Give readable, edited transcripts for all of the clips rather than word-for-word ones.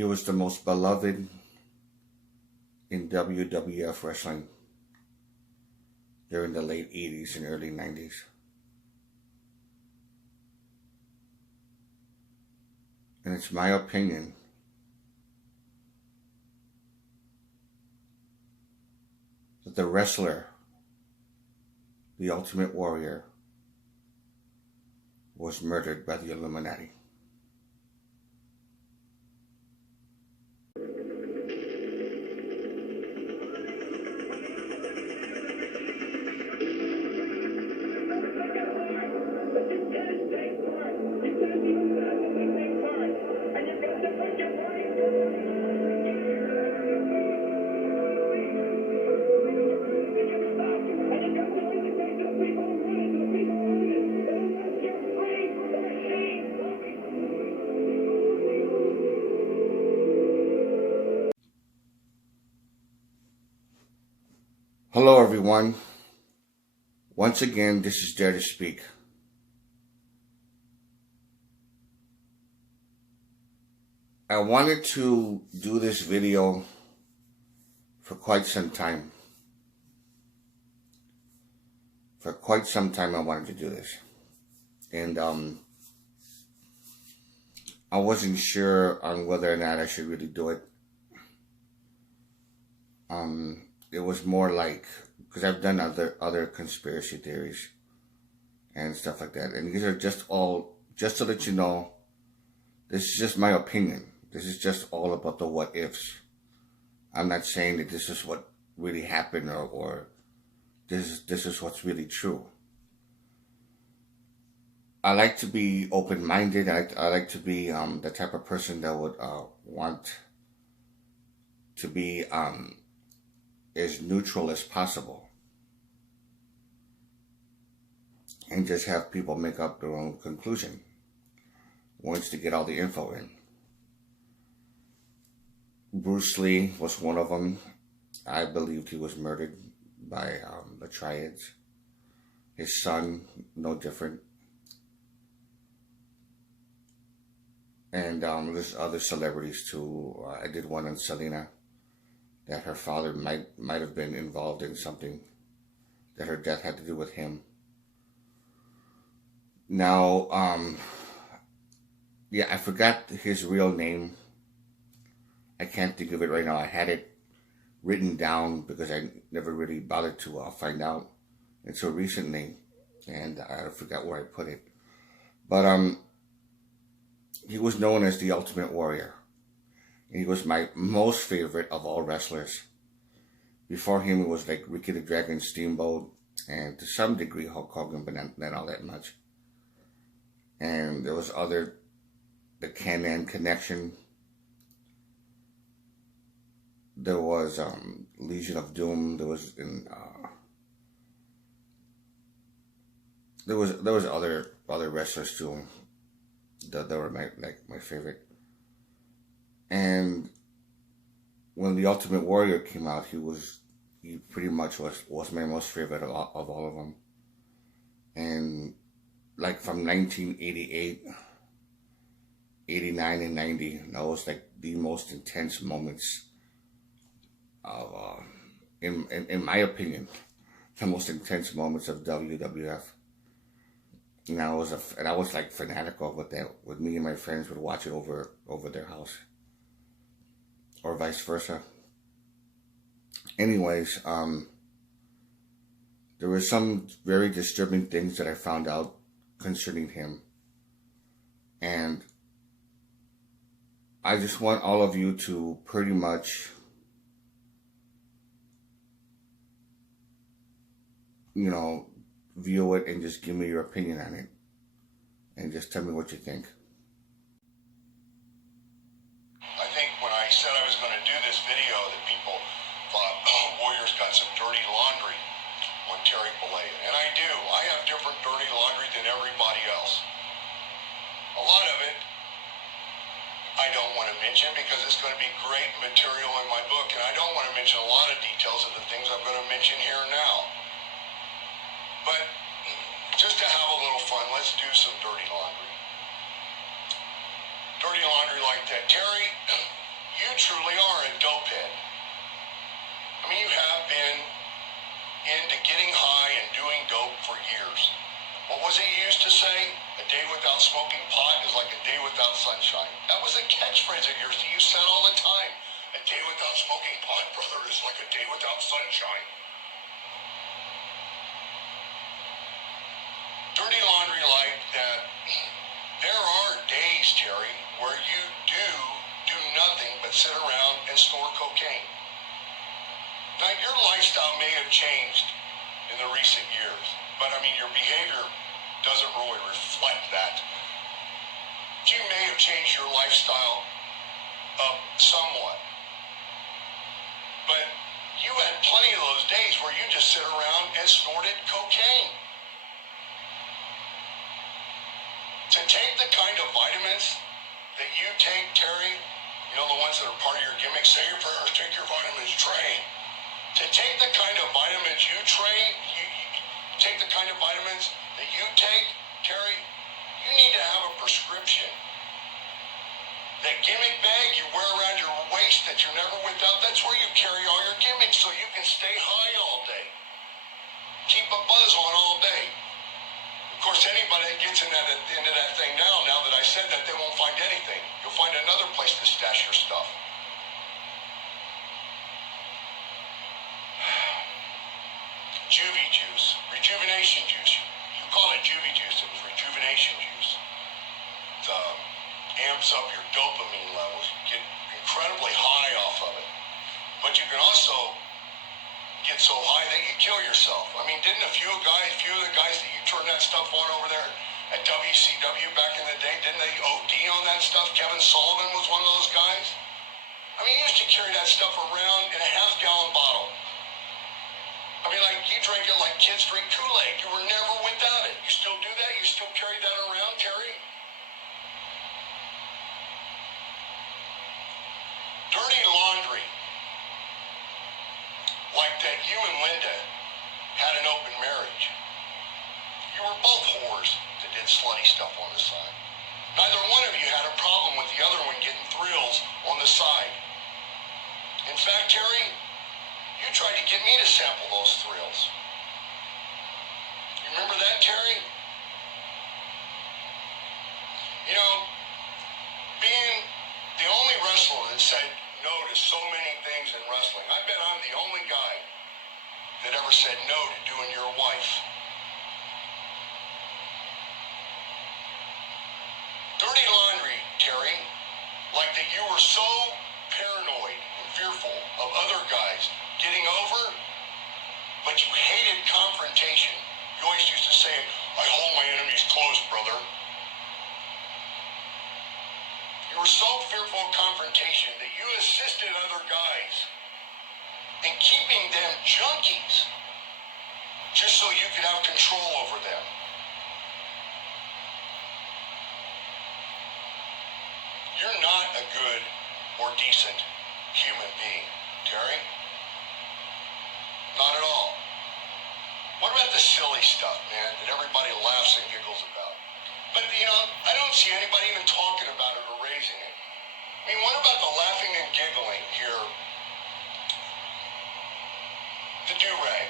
He was the most beloved in WWF wrestling during the late 80s and early 90s. And it's my opinion that the wrestler, the Ultimate Warrior, was murdered by the Illuminati. Hello everyone. Once again, this is Dare to Speak. I wanted to do this video for quite some time. For quite some time I wanted to do this. And I wasn't sure on whether or not I should really do it. It was more like, because I've done other conspiracy theories and stuff like that. And these are just to let you know, this is just my opinion. This is just all about the what ifs. I'm not saying that this is what really happened or this is what's really true. I like to be open-minded. I like to be the type of person that would want to be as neutral as possible and just have people make up their own conclusion once they get all the info in. Bruce Lee was one of them. I believed he was murdered by the Triads. His son, no different. And there's other celebrities too. I did one on Selena, that her father might have been involved in something, that her death had to do with him. Now, yeah, I forgot his real name. I can't think of it right now. I had it written down because I never really bothered to find out until recently, and I forgot where I put it. But he was known as the Ultimate Warrior. He was my most favorite of all wrestlers. Before him, it was like Ricky the Dragon Steamboat, and to some degree Hulk Hogan, but not all that much. And there was the Can-Am Connection. There was Legion of Doom. There was other wrestlers too that were my favorite. And when the Ultimate Warrior came out, he pretty much was my most favorite of all of them. And like from 1988, 89, and 90, that was like the most intense moments of, in my opinion, the most intense moments of WWF. And I was like fanatical with that. With me and my friends would watch it over their house, or vice versa. Anyways, there were some very disturbing things that I found out concerning him. And I just want all of you to pretty much, view it and just give me your opinion on it. And just tell me what you think. I think when I said I was going to do this video that people thought, oh, Warrior's got some dirty laundry on Terry Bollea. And I do. I have different dirty laundry than everybody else. A lot of it I don't want to mention because it's going to be great material in my book. And I don't want to mention a lot of details of the things I'm going to mention here now. But just to have a little fun, let's do some dirty laundry. Dirty laundry like that. Terry you truly are a dopehead. I mean, you have been into getting high and doing dope for years. What was it you used to say? A day without smoking pot is like a day without sunshine. That was a catchphrase of yours that you said all the time. A day without smoking pot, brother, is like a day without sunshine. Dirty laundry like that. There are days, Terry, where you do nothing but sit around and snort cocaine. Now, your lifestyle may have changed in the recent years, but I mean, your behavior doesn't really reflect that. You may have changed your lifestyle somewhat, but you had plenty of those days where you just sit around and snorted cocaine. To take the kind of vitamins that you take, Terry, you know, the ones that are part of your gimmick, say your prayers, take your vitamins, train. To take the kind of vitamins you take the kind of vitamins that you take, Terry, you need to have a prescription. That gimmick bag you wear around your waist that you're never without, that's where you carry all your gimmicks so you can stay high all day. Keep a buzz on all day. Of course, anybody that gets into that thing now that I said that, they won't find anything. You'll find another place to stash your stuff. Juvie juice, rejuvenation juice. You call it Juvie juice, it was rejuvenation juice. It amps up your dopamine levels. You get incredibly high off of it. But you can also get so high that you kill yourself. I mean, didn't a few of the guys that you turned that stuff on over there at WCW back in the day, didn't they OD on that stuff? Kevin Sullivan was one of those guys. I mean, you used to carry that stuff around in a half-gallon bottle. I mean, like, you drank it like kids drink Kool-Aid. You were never without it. You still do that? You still carry that around, Terry? Dirty laundry. Like that you and Linda had an open marriage. You were both whores that did slutty stuff on the side. Neither one of you had a problem with the other one getting thrills on the side. In fact, Terry, you tried to get me to sample those thrills. You remember that, Terry? You know, being the only wrestler that said no to so many things in wrestling, I bet I'm the only guy that ever said no to doing your wife. Dirty laundry, Terry, like that you were so paranoid and fearful of other guys getting over, but you hated confrontation. You always used to say, I hold my enemies close, brother. You were so fearful of confrontation that you assisted other guys in keeping them junkies just so you could have control over them. You're not a good or decent human being, Terry. Not at all. What about the silly stuff, man, that everybody laughs and giggles about? But, you know, I don't see anybody even talking about it or raising it. I mean, what about the laughing and giggling here? The do-rag.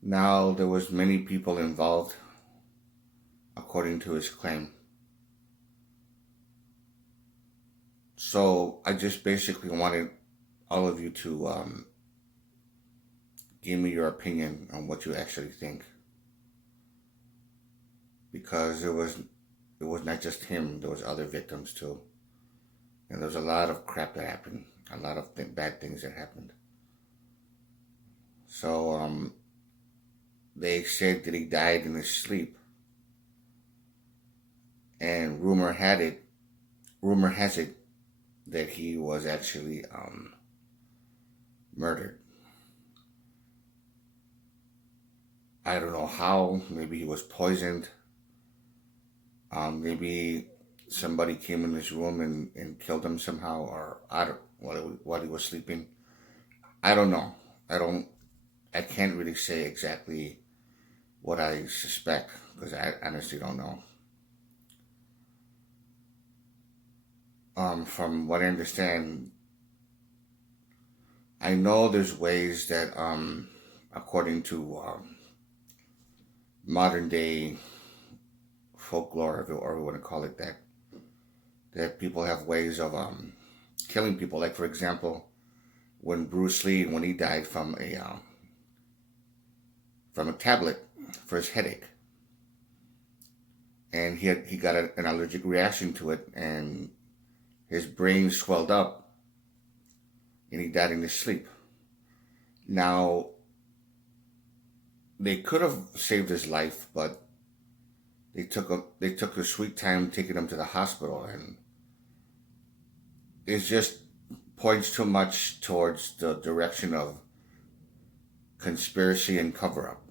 Now, there was many people involved, according to his claim. So I just basically wanted all of you to give me your opinion on what you actually think, because it was not just him. There was other victims too, and there was a lot of crap that happened, a lot of bad things that happened. So they said that he died in his sleep, and rumor has it that he was actually murdered. I don't know how. Maybe he was poisoned. Maybe somebody came in his room and killed him somehow, or I don't, while he was sleeping. I don't know. I can't really say exactly what I suspect because I honestly don't know. From what I understand, I know there's ways that, according to modern day folklore, or we want to call it that, that people have ways of killing people. Like, for example, when Bruce Lee, when he died from a tablet for his headache, and he got an allergic reaction to it, and his brain swelled up, and he died in his sleep. Now, they could have saved his life, but they took their sweet time taking him to the hospital, and it just points too much towards the direction of conspiracy and cover up,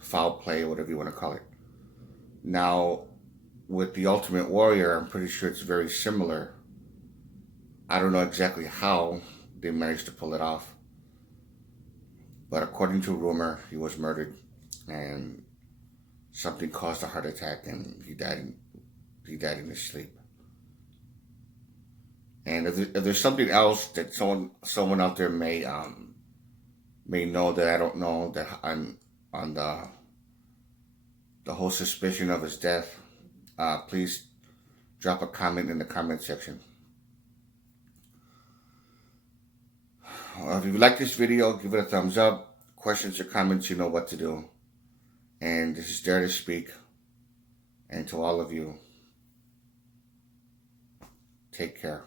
foul play, whatever you want to call it. Now, with the Ultimate Warrior, I'm pretty sure it's very similar. I don't know exactly how they managed to pull it off, but according to rumor, he was murdered, and something caused a heart attack, and he died in his sleep. And if there's something else that someone out there may know that I don't know, that I'm on the whole suspicion of his death, please drop a comment in the comment section. If you like this video, give it a thumbs up. Questions or comments, you know what to do. And this is Dare to Speak. And to all of you, take care.